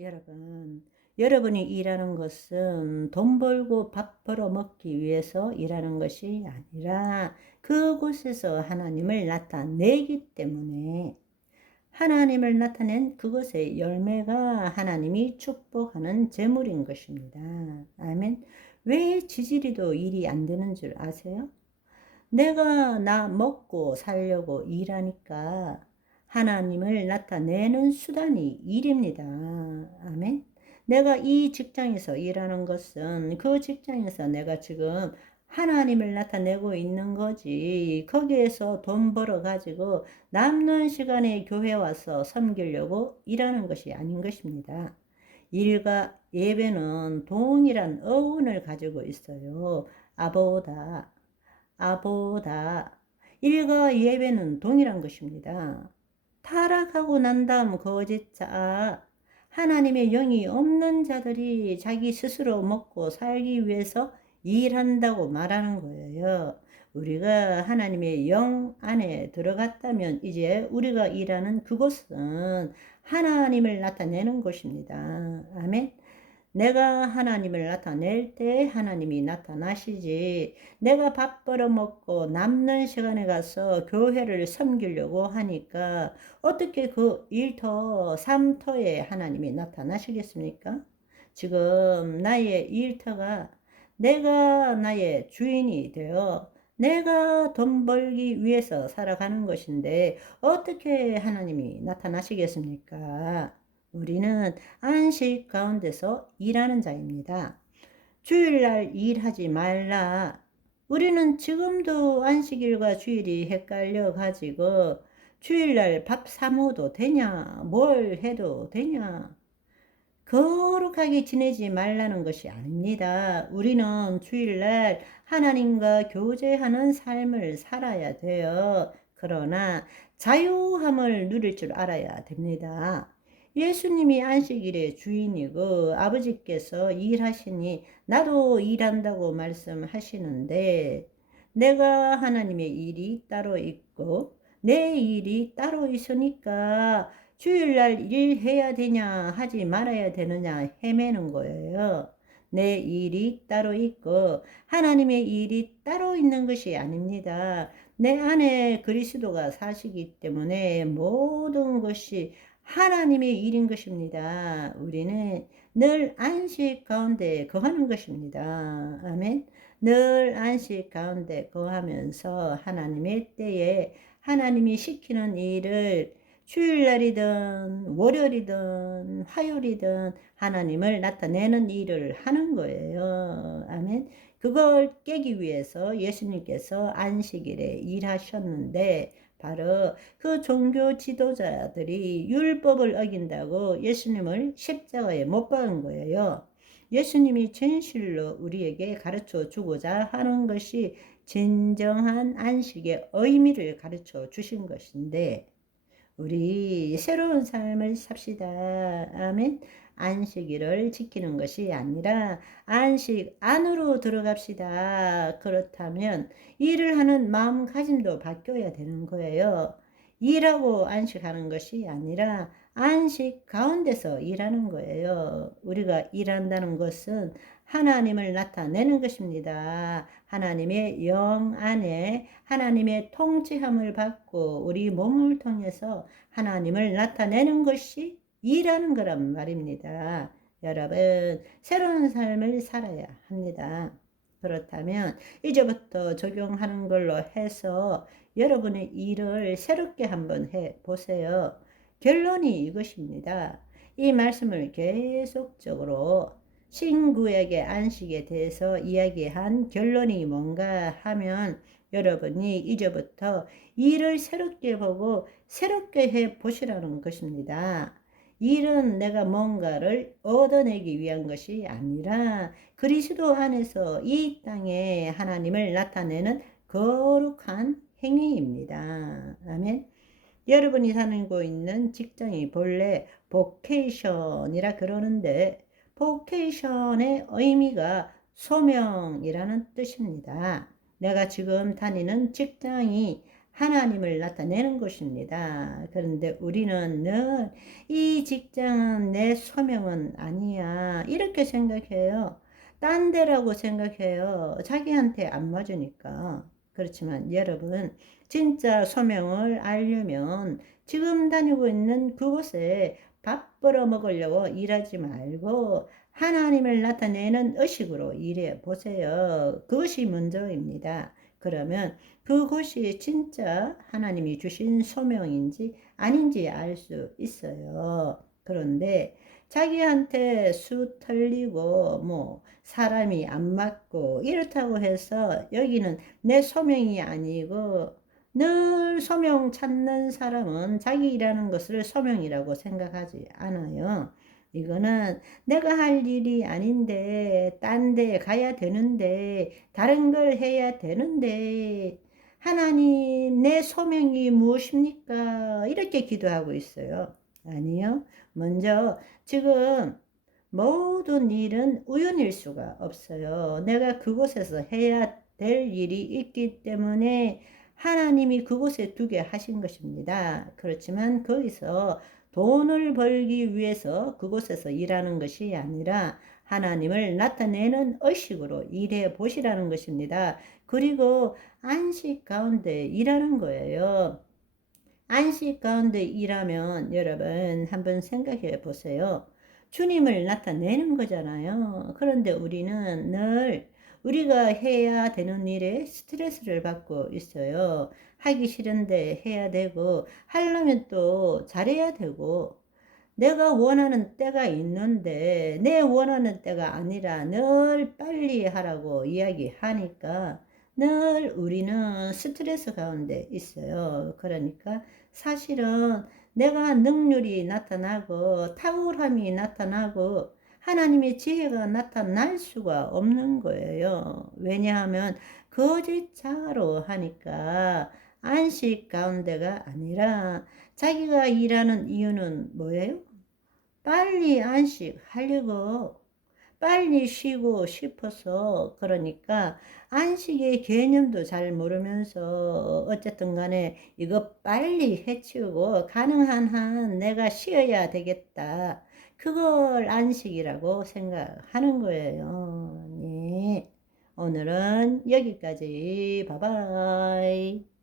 여러분, 여러분이 일하는 것은 돈 벌고 밥 벌어 먹기 위해서 일하는 것이 아니라 그곳에서 하나님을 나타내기 때문에 하나님을 나타낸 그것의 열매가 하나님이 축복하는 재물인 것입니다. 아멘. 왜 지지리도 일이 안 되는 줄 아세요? 내가 나 먹고 살려고 일하니까 하나님을 나타내는 수단이 일입니다. 아멘. 내가 이 직장에서 일하는 것은 그 직장에서 내가 지금 하나님을 나타내고 있는 거지. 거기에서 돈 벌어 가지고 남는 시간에 교회 와서 섬기려고 일하는 것이 아닌 것입니다. 일과 예배는 동일한 어원을 가지고 있어요. 아보다 아보다. 일과 예배는 동일한 것입니다. 타락하고 난 다음 거짓자, 하나님의 영이 없는 자들이 자기 스스로 먹고 살기 위해서 일한다고 말하는 거예요. 우리가 하나님의 영 안에 들어갔다면 이제 우리가 일하는 그곳은 하나님을 나타내는 곳입니다. 아멘. 내가 하나님을 나타낼 때 하나님이 나타나시지, 내가 밥 벌어먹고 남는 시간에 가서 교회를 섬기려고 하니까 어떻게 그 일터, 삼터에 하나님이 나타나시겠습니까? 지금 나의 일터가 내가 나의 주인이 되어 내가 돈 벌기 위해서 살아가는 것인데 어떻게 하나님이 나타나시겠습니까? 우리는 안식 가운데서 일하는 자입니다. 주일날 일하지 말라. 우리는 지금도 안식일과 주일이 헷갈려 가지고 주일날 밥 사 먹어도 되냐? 뭘 해도 되냐? 거룩하게 지내지 말라는 것이 아닙니다. 우리는 주일날 하나님과 교제하는 삶을 살아야 돼요. 그러나 자유함을 누릴 줄 알아야 됩니다. 예수님이 안식일의 주인이고 아버지께서 일하시니 나도 일한다고 말씀하시는데, 내가 하나님의 일이 따로 있고 내 일이 따로 있으니까 주일날 일해야 되냐 하지 말아야 되느냐 헤매는 거예요. 내 일이 따로 있고 하나님의 일이 따로 있는 것이 아닙니다. 내 안에 그리스도가 사시기 때문에 모든 것이 하나님의 일인 것입니다. 우리는 늘 안식 가운데 거하는 것입니다. 아멘. 늘 안식 가운데 거하면서 하나님의 때에 하나님이 시키는 일을 주일날이든 월요일이든 화요일이든 하나님을 나타내는 일을 하는 거예요. 아멘. 그걸 깨기 위해서 예수님께서 안식일에 일하셨는데, 바로 그 종교 지도자들이 율법을 어긴다고 예수님을 십자가에 못 박은 거예요. 예수님이 진실로 우리에게 가르쳐 주고자 하는 것이 진정한 안식의 의미를 가르쳐 주신 것인데, 우리 새로운 삶을 삽시다. 아멘. 안식일을 지키는 것이 아니라 안식 안으로 들어갑시다. 그렇다면 일을 하는 마음가짐도 바뀌어야 되는 거예요. 일하고 안식하는 것이 아니라 안식 가운데서 일하는 거예요. 우리가 일한다는 것은 하나님을 나타내는 것입니다. 하나님의 영 안에 하나님의 통치함을 받고 우리 몸을 통해서 하나님을 나타내는 것이 일하는 거란 말입니다. 여러분, 새로운 삶을 살아야 합니다. 그렇다면 이제부터 적용하는 걸로 해서 여러분의 일을 새롭게 한번 해보세요. 결론이 이것입니다. 이 말씀을 계속적으로 신구약의 안식에 대해서 이야기한 결론이 뭔가 하면, 여러분이 이제부터 일을 새롭게 보고 새롭게 해 보시라는 것입니다. 일은 내가 뭔가를 얻어내기 위한 것이 아니라 그리스도 안에서 이 땅에 하나님을 나타내는 거룩한 행위입니다. 아멘. 여러분이 다니고 있는 직장이 본래 보케이션이라 그러는데, 보케이션의 의미가 소명이라는 뜻입니다. 내가 지금 다니는 직장이 하나님을 나타내는 곳입니다. 그런데 우리는 늘 이 직장은 내 소명은 아니야, 이렇게 생각해요. 딴 데라고 생각해요. 자기한테 안 맞으니까. 그렇지만 여러분, 진짜 소명을 알려면 지금 다니고 있는 그곳에 밥 벌어 먹으려고 일하지 말고 하나님을 나타내는 의식으로 일해 보세요. 그것이 먼저입니다. 그러면 그것이 진짜 하나님이 주신 소명인지 아닌지 알 수 있어요. 그런데 자기한테 수 털리고 뭐 사람이 안 맞고 이렇다고 해서 여기는 내 소명이 아니고, 늘 소명 찾는 사람은 자기 일하는 것을 소명이라고 생각하지 않아요. 이거는 내가 할 일이 아닌데, 딴 데 가야 되는데, 다른 걸 해야 되는데, 하나님, 내 소명이 무엇입니까? 이렇게 기도하고 있어요. 아니요. 먼저, 지금 모든 일은 우연일 수가 없어요. 내가 그곳에서 해야 될 일이 있기 때문에 하나님이 그곳에 두게 하신 것입니다. 그렇지만 거기서 돈을 벌기 위해서 그곳에서 일하는 것이 아니라 하나님을 나타내는 의식으로 일해 보시라는 것입니다. 그리고 안식 가운데 일하는 거예요. 안식 가운데 일하면 여러분 한번 생각해 보세요. 주님을 나타내는 거잖아요. 그런데 우리는 늘 우리가 해야 되는 일에 스트레스를 받고 있어요. 하기 싫은데 해야 되고, 하려면 또 잘해야 되고, 내가 원하는 때가 있는데 내 원하는 때가 아니라 늘 빨리 하라고 이야기하니까 늘 우리는 스트레스 가운데 있어요. 그러니까 사실은 내가 능률이 나타나고 탁월함이 나타나고 하나님의 지혜가 나타날 수가 없는 거예요. 왜냐하면 거짓자로 하니까. 안식 가운데가 아니라 자기가 일하는 이유는 뭐예요? 빨리 안식하려고, 빨리 쉬고 싶어서. 그러니까 안식의 개념도 잘 모르면서 어쨌든 간에 이거 빨리 해치우고 가능한 한 내가 쉬어야 되겠다, 그걸 안식이라고 생각하는 거예요. 네. 오늘은 여기까지. 바이바이.